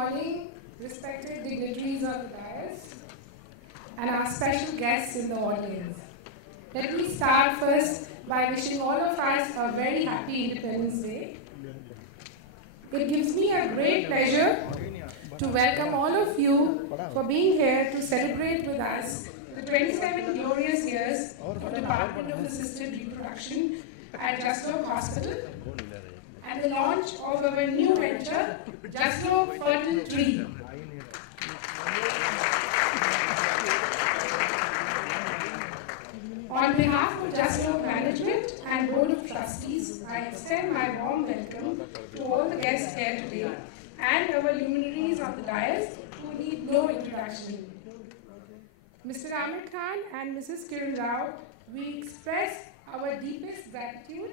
morning, respected dignitaries of the dais and our special guests in the audience. Let me start first by wishing all of us a very happy Independence Day. It gives me a great pleasure to welcome all of you for being here to celebrate with us the 27 glorious years of Department of Assisted Reproduction at Jaslok Hospital and the launch of our new venture, Jaslok Fertile Tree. On behalf of Jaslok Management and Board of Trustees, I extend my warm welcome to all the guests here today and our luminaries of the dais who need no introduction. Mr. Amir Khan and Mrs. Kiran Rao, we express our deepest gratitude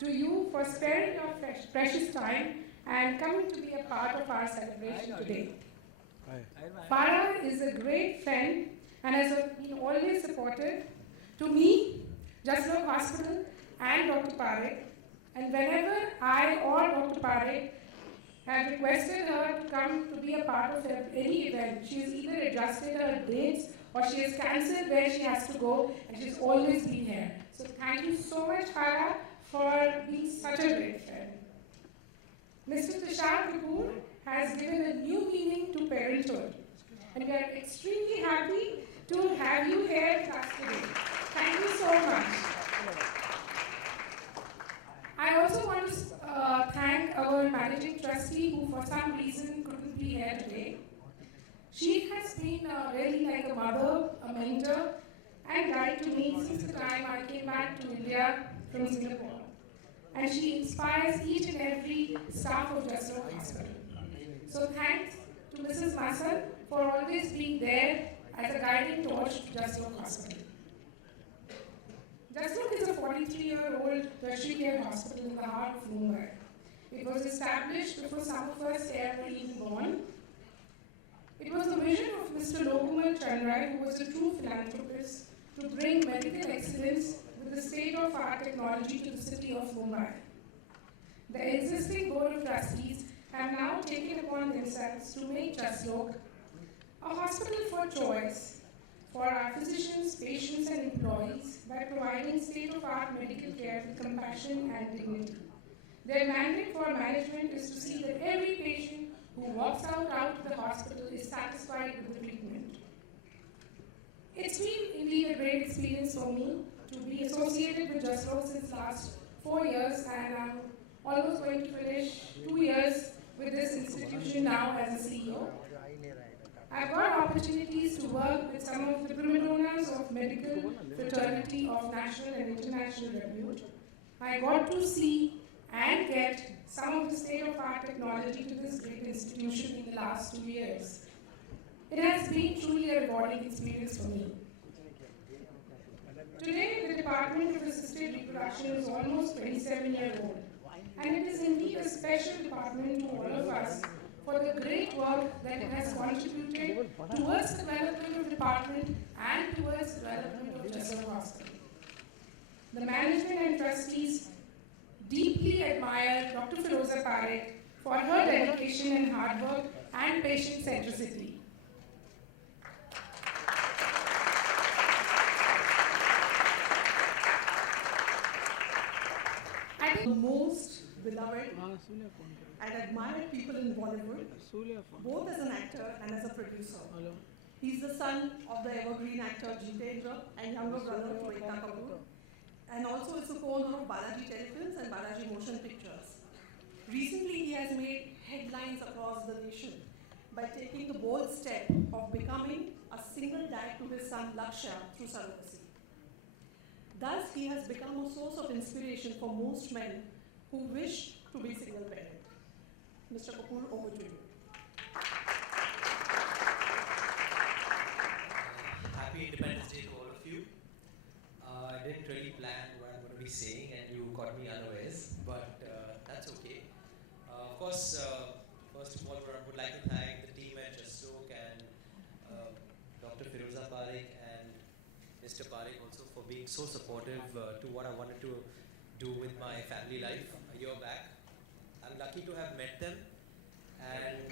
to you for sparing your precious time and coming to be a part of our celebration today. Farah is a great friend and has been always supportive to me, Jaslok Hospital and Dr. Parekh. And whenever I or Dr. Parekh have requested her to come to be a part of any event, she has either adjusted her dates or she has cancelled where she has to go, and she's always been here. So thank you so much, Farah, for being such a great friend. Mr. Tushar Kapoor has given a new meaning to parenthood, and we are extremely happy to have you here with us today. Thank you so much. I also want to thank our managing trustee who for some reason couldn't be here today. She has been really like a mother, a mentor, and guide to me since the time I came back to India from Singapore. And she inspires each and every staff of Jaslok Hospital. So thanks to Mrs. Masal for always being there as a guiding torch to Jaslok Hospital. Jaslok is a 43-year-old tertiary care hospital in the heart of Mumbai. It was established before some of us here were even born. It was the vision of Mr. Lokumal Chandrai, who was a true philanthropist, to bring medical excellence with the state-of-art technology to the city of Mumbai. The existing Board of Trustees have now taken upon themselves to make Jaslok a hospital for choice for our physicians, patients, and employees by providing state-of-art medical care with compassion and dignity. Their mandate for management is to see that every patient who walks out of the hospital is satisfied with the treatment. It's been indeed a great experience for me to be associated with Jaslok since last 4 years, and I'm almost going to finish 2 years with this institution now as a CEO. I've got opportunities to work with some of the prima donnas of medical fraternity of national and international repute. I got to see and get some of the state-of-art technology to this great institution in the last 2 years. It has been truly a rewarding experience for me. Today, the Department of Assisted Reproduction is almost 27 years old, and it is indeed a special department to all of us for the great work that it has contributed towards the development of the department and towards the development of Jaslok Hospital. The management and trustees deeply admire Dr. Firoza Parekh for her dedication and hard work and patient centricity. I think the most beloved and admired people in Bollywood, both as an actor and as a producer. He's the son of the evergreen actor Jitendra and younger brother of Ekta Kapoor, and also is the co-owner of Balaji Telefilms and Balaji Motion Pictures. Recently, he has made headlines across the nation by taking the bold step of becoming a single dad to his son Lakshya through surrogacy. Thus, he has become a source of inspiration for most men who wish to be single parent. Mr. Kapoor, over to you. Happy Independence Day to all of you. I didn't really plan what I'm going to be saying, and you caught me unawares, but that's okay. Of course, first of all, I would like to thank the team at Jaslok and Dr. Firoza Parekh and Mr. Parekh also for being so supportive to what I wanted to do with my family life a year back. I'm lucky to have met them, and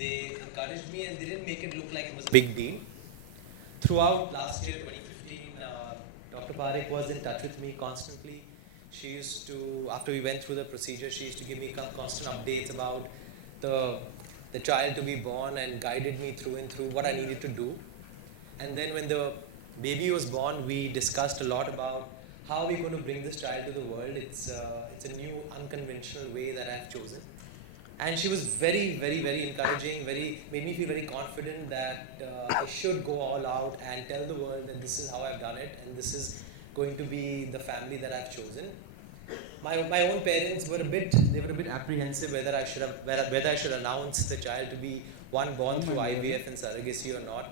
they encouraged me and they didn't make it look like it was a big deal. Throughout last year, 2015, Dr. Parekh was in touch with me constantly. She used to, after we went through the procedure, she used to give me constant updates about the child to be born and guided me through and through what I needed to do. And then when the baby was born, we discussed a lot about how we're going to bring this child to the world. It's a new, unconventional way that I've chosen. And she was very, very, very encouraging, made me feel very confident that I should go all out and tell the world that this is how I've done it and this is going to be the family that I've chosen. My own parents were a bit apprehensive whether I should announce the child to be one born through IVF and surrogacy or not,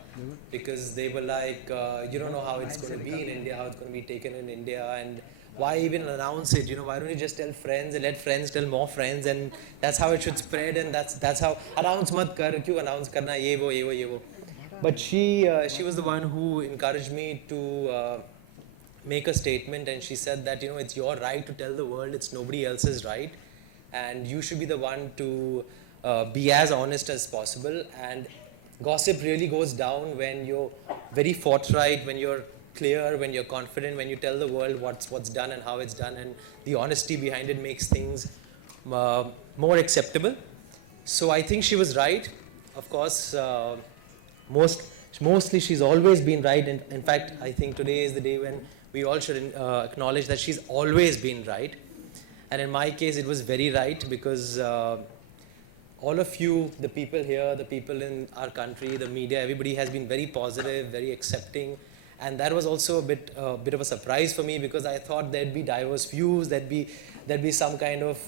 because they were like, you don't know how it's going to be in India, how it's going to be taken in India, and why even announce it? Why don't you just tell friends and let friends tell more friends, and that's how it should spread, and that's how announce mat kar, kyun announce karna, ye wo. But she was the one who encouraged me to make a statement, and she said that it's your right to tell the world, it's nobody else's right, and you should be the one to be as honest as possible. And gossip really goes down when you're very forthright, when you're clear, when you're confident, when you tell the world what's done and how it's done, and the honesty behind it makes things more acceptable. So I think she was right. Of course, mostly she's always been right. And in fact, I think today is the day when we all should acknowledge that she's always been right. And in my case, it was very right, because all of you, the people here, the people in our country, the media, everybody has been very positive, very accepting. And that was also a bit of a surprise for me, because I thought there'd be diverse views, there'd be some kind of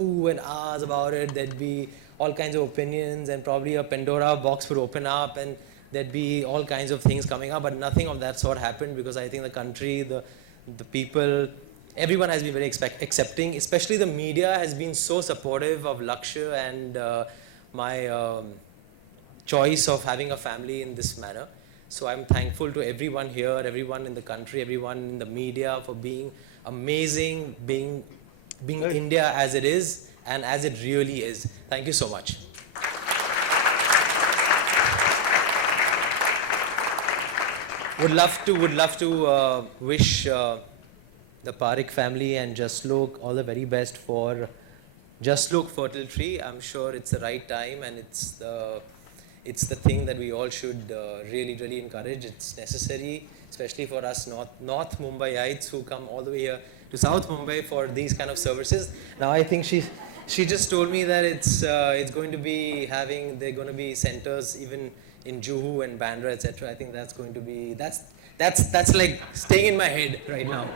ooh and ahs about it, there'd be all kinds of opinions, and probably a Pandora box would open up, and there'd be all kinds of things coming up. But nothing of that sort happened, because I think the country, the people, everyone has been very accepting. Especially the media has been so supportive of Lakshya and my choice of having a family in this manner. So I'm thankful to everyone here, everyone in the country, everyone in the media for being amazing, being India as it is and as it really is. Thank you so much. Would love to wish the Parekh family and Jaslok all the very best for Jaslok Fertile Tree. I'm sure it's the right time, and it's the thing that we all should really encourage. It's necessary, especially for us North Mumbaiites who come all the way here to South Mumbai for these kind of services. Now I think she just told me that it's going to be they're going to be centers even in Juhu and Bandra, etc. I think that's going to be that's like staying in my head right now.